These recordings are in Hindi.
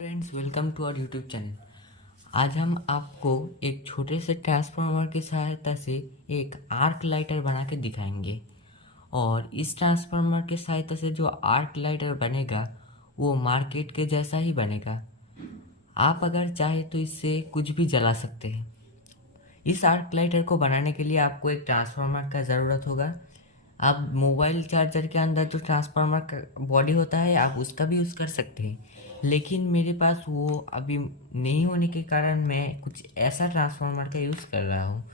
Friends, welcome to our YouTube channel. आज हम आपको एक छोटे से ट्रांसफार्मर की सहायता से एक आर्क लाइटर बना के दिखाएंगे। और इस ट्रांसफार्मर की सहायता से जो आर्क लाइटर बनेगा वो मार्केट के जैसा ही बनेगा। आप अगर चाहे तो इससे कुछ भी जला सकते हैं। इस आर्क लाइटर को बनाने के लिए आपको एक ट्रांसफार्मर का ज़रूरत होगा। आप मोबाइल चार्जर के अंदर जो ट्रांसफार्मर का बॉडी होता है आप उसका भी यूज़ कर सकते हैं, लेकिन मेरे पास वो अभी नहीं होने के कारण मैं कुछ ऐसा ट्रांसफार्मर का यूज़ कर रहा हूँ।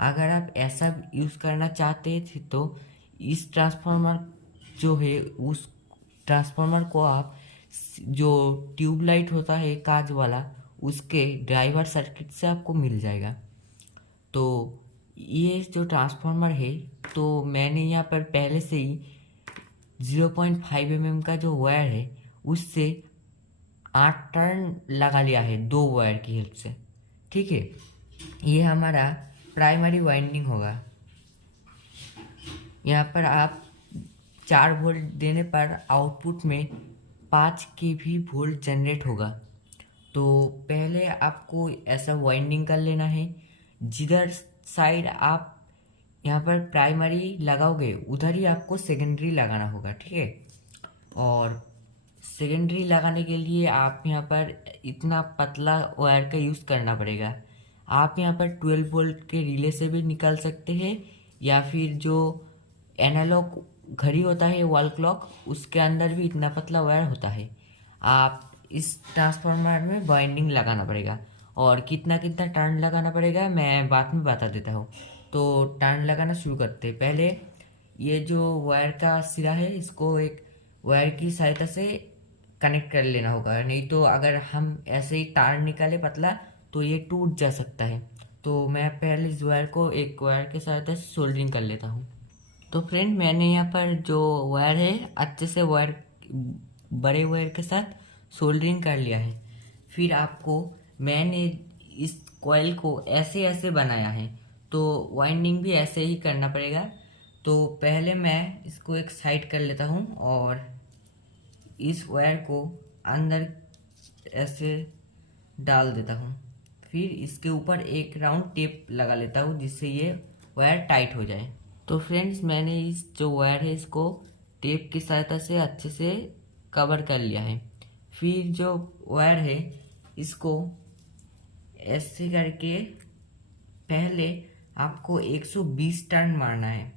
अगर आप ऐसा यूज़ करना चाहते थे तो इस ट्रांसफार्मर जो है उस ट्रांसफार्मर को आप जो ट्यूबलाइट होता है कांच वाला उसके ड्राइवर सर्किट से आपको मिल जाएगा। तो ये जो ट्रांसफार्मर है तो मैंने यहाँ पर पहले से ही 0.5 mm का जो वायर है उससे 8 टर्न लगा लिया है, 2 वायर की हेल्प से। ठीक है, ये हमारा प्राइमरी वाइंडिंग होगा। यहाँ पर आप 4 वोल्ट देने पर आउटपुट में 5 के भी वोल्ट जनरेट होगा। तो पहले आपको ऐसा वाइंडिंग कर लेना है। जिधर साइड आप यहाँ पर प्राइमरी लगाओगे उधर ही आपको सेकेंडरी लगाना होगा। ठीक है, और सेकेंडरी लगाने के लिए आप यहाँ पर इतना पतला वायर का यूज़ करना पड़ेगा। आप यहाँ पर 12 वोल्ट के रिले से भी निकाल सकते हैं, या फिर जो एनालॉग घड़ी होता है वॉल क्लॉक उसके अंदर भी इतना पतला वायर होता है। आप इस ट्रांसफार्मर में वाइंडिंग लगाना पड़ेगा, और कितना कितना टर्न लगाना पड़ेगा मैं बाद में बता देता हूँ। तो टर्न लगाना शुरू करते हैं। पहले ये जो वायर का सिरा है इसको एक वायर की सहायता से कनेक्ट कर लेना होगा, नहीं तो अगर हम ऐसे ही तार निकाले पतला तो ये टूट जा सकता है। तो मैं पहले इस वायर को एक वायर की सहायता से सोल्डरिंग कर लेता हूँ। तो फ्रेंड, मैंने यहाँ पर जो वायर है अच्छे से वायर बड़े वायर के साथ सोल्डरिंग कर लिया है। फिर आपको मैंने इस कॉइल को ऐसे ऐसे बनाया है तो वाइंडिंग भी ऐसे ही करना पड़ेगा। तो पहले मैं इसको एक साइड कर लेता हूँ और इस वायर को अंदर ऐसे डाल देता हूँ। फिर इसके ऊपर एक राउंड टेप लगा लेता हूँ जिससे ये वायर टाइट हो जाए। तो फ्रेंड्स, मैंने इस जो वायर है इसको टेप की सहायता से अच्छे से कवर कर लिया है। फिर जो वायर है इसको ऐसे करके पहले आपको 120 टर्न मारना है,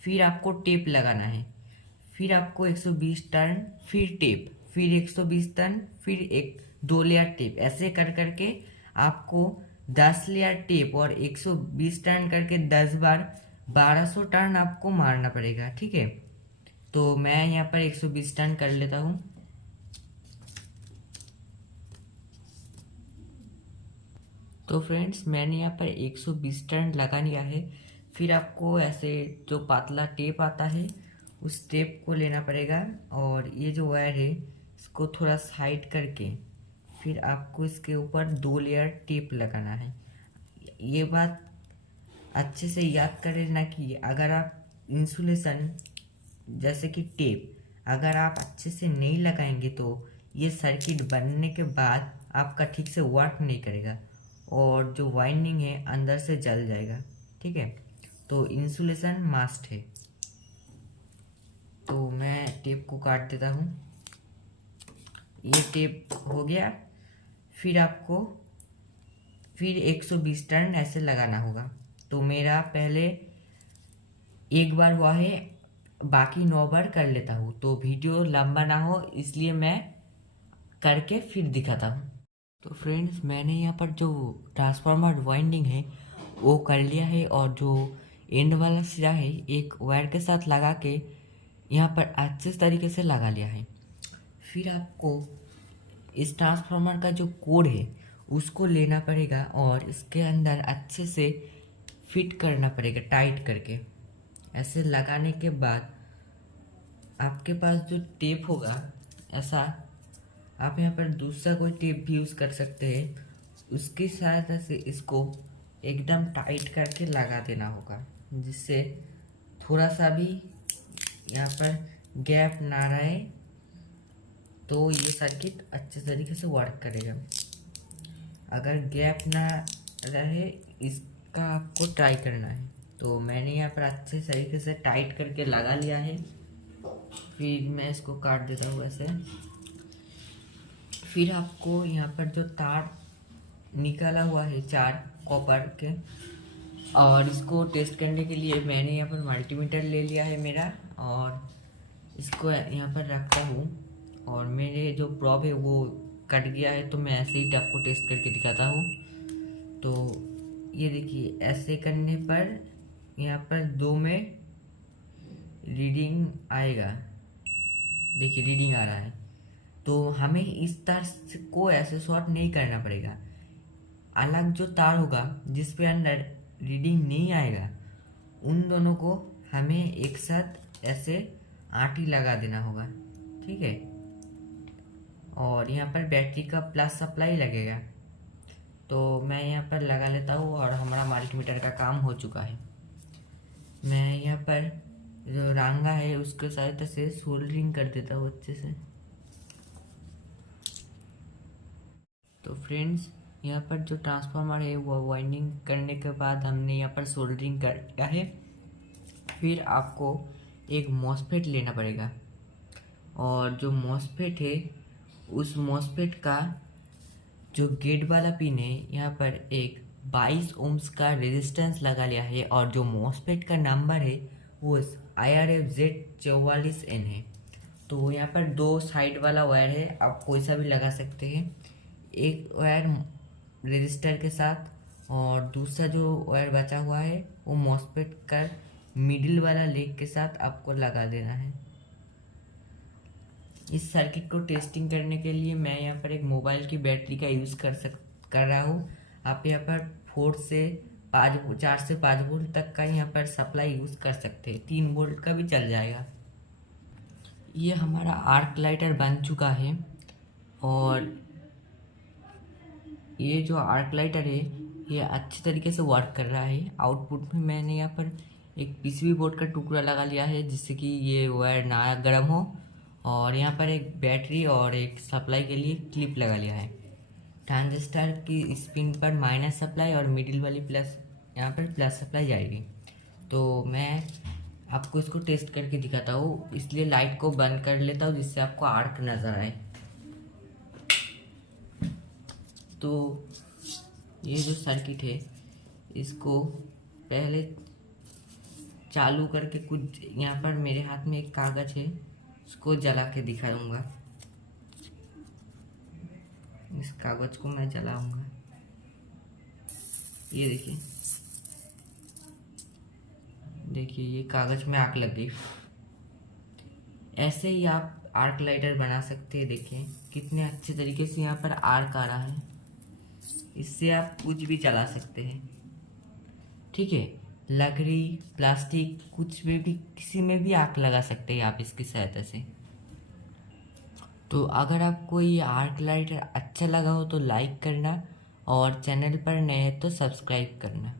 फिर आपको टेप लगाना है, फिर आपको 120 टर्न, फिर टेप, फिर 120 टर्न, फिर एक 2 लेयर टेप, ऐसे कर करके आपको 10 लेयर टेप और 120 टर्न करके 10 बार 1200 टर्न आपको मारना पड़ेगा। ठीक है, तो मैं यहाँ पर 120 टर्न कर लेता हूँ। तो फ्रेंड्स, मैंने यहाँ पर 120 टर्न लगा लिया है। फिर आपको ऐसे जो पतला टेप आता है उस टेप को लेना पड़ेगा, और ये जो वायर है इसको थोड़ा साइड करके फिर आपको इसके ऊपर 2 लेयर टेप लगाना है। ये बात अच्छे से याद कर लेना कि अगर आप इंसुलेशन जैसे कि टेप अगर आप अच्छे से नहीं लगाएंगे तो ये सर्किट बनने के बाद आपका ठीक से वर्क नहीं करेगा और जो वाइंडिंग है अंदर से जल जाएगा। ठीक है, तो इंसुलेशन मस्ट है। तो मैं टेप को काट देता हूँ। ये टेप हो गया। फिर आपको फिर 120 टर्न ऐसे लगाना होगा। तो मेरा पहले एक बार हुआ है, बाकी 9 बार कर लेता हूँ, तो वीडियो लंबा ना हो इसलिए मैं करके फिर दिखाता हूँ। तो फ्रेंड्स, मैंने यहाँ पर जो ट्रांसफार्मर वाइंडिंग है वो कर लिया है, और जो एंड वाला सिरा है एक वायर के साथ लगा के यहाँ पर अच्छे तरीके से लगा लिया है। फिर आपको इस ट्रांसफार्मर का जो कोड है उसको लेना पड़ेगा और इसके अंदर अच्छे से फिट करना पड़ेगा टाइट करके। ऐसे लगाने के बाद आपके पास जो टेप होगा ऐसा, आप यहाँ पर दूसरा कोई टेप भी यूज़ कर सकते हैं, उसकी सहायता से इसको एकदम टाइट करके लगा देना होगा, जिससे थोड़ा सा भी यहाँ पर गैप ना रहे तो ये सर्किट अच्छे तरीके से वर्क करेगा। अगर गैप ना रहे इसका आपको ट्राई करना है। तो मैंने यहाँ पर अच्छे तरीके से टाइट करके लगा लिया है। फिर मैं इसको काट देता हूँ ऐसे। फिर आपको यहाँ पर जो तार निकाला हुआ है 4 कॉपर के, और इसको टेस्ट करने के लिए मैंने यहाँ पर मल्टीमीटर ले लिया है मेरा, और इसको यहाँ पर रखता हूँ। और मेरे जो प्रॉब है वो कट गया है, तो मैं ऐसे ही आपको टेस्ट करके दिखाता हूँ। तो ये देखिए, ऐसे करने पर यहाँ पर 2 में रीडिंग आएगा। देखिए रीडिंग आ रहा है। तो हमें इस तार को ऐसे शॉर्ट नहीं करना पड़ेगा। अलग जो तार होगा जिस पे अंदर रीडिंग नहीं आएगा, उन दोनों को हमें एक साथ ऐसे आटी लगा देना होगा, ठीक है। और यहाँ पर बैटरी का प्लस सप्लाई लगेगा। तो मैं यहाँ पर लगा लेता हूँ और हमारा मल्टीमीटर का काम हो चुका है। मैं यहाँ पर जो रांगा है उसके सहायता से सोल्डरिंग कर देता हूँ अच्छे से। तो फ्रेंड्स, यहाँ पर जो ट्रांसफार्मर है वो वाइंडिंग करने के बाद हमने यहाँ पर सोल्डरिंग कर दिया है। फिर आपको एक मॉसफेट लेना पड़ेगा, और जो मॉसफेट है उस मॉसफेट का जो गेट वाला पिन है यहाँ पर एक 22 ओम्स का रेजिस्टेंस लगा लिया है, और जो मॉसफेट का नंबर है वो IRFZ44N है। तो यहाँ पर 2 साइड वाला वायर है, आप कोई सा भी लगा सकते हैं। एक वायर रेजिस्टर के साथ और दूसरा जो वायर बचा हुआ है वो मॉसफेट का मिडिल वाला लेग के साथ आपको लगा देना है। इस सर्किट को टेस्टिंग करने के लिए मैं यहाँ पर एक मोबाइल की बैटरी का यूज़ कर रहा हूँ। आप यहाँ पर 4 से 5 वोल्ट तक का यहाँ पर सप्लाई यूज़ कर सकते हैं। 3 वोल्ट का भी चल जाएगा। ये हमारा आर्क लाइटर बन चुका है, और ये जो आर्क लाइटर है ये अच्छी तरीके से वर्क कर रहा है। आउटपुट में मैंने यहाँ पर एक पीसीबी बोर्ड का टुकड़ा लगा लिया है जिससे कि ये वायर ना गर्म हो, और यहाँ पर एक बैटरी और एक सप्लाई के लिए क्लिप लगा लिया है। ट्रांजिस्टर की स्पिन पर माइनस सप्लाई और मिडिल वाली प्लस, यहाँ पर प्लस सप्लाई जाएगी। तो मैं आपको इसको टेस्ट करके दिखाता हूँ, इसलिए लाइट को बंद कर लेता हूँ जिससे आपको आर्क नज़र आए। तो ये जो सर्किट है इसको पहले चालू करके, कुछ यहाँ पर मेरे हाथ में एक कागज़ है उसको जला के दिखाऊंगा। इस कागज़ को मैं जलाऊंगा। ये देखिए, देखिए ये कागज़ में आग लग गई। ऐसे ही आप आर्क लाइटर बना सकते हैं। देखिए कितने अच्छे तरीके से यहाँ पर आर्क आ रहा है। इससे आप कुछ भी चला सकते हैं, ठीक है। लकड़ी, प्लास्टिक, कुछ में भी, किसी में भी आग लगा सकते हैं आप इसकी सहायता से। तो अगर आपको ये आर्क लाइटर अच्छा लगा हो तो लाइक करना, और चैनल पर नए हैं तो सब्सक्राइब करना।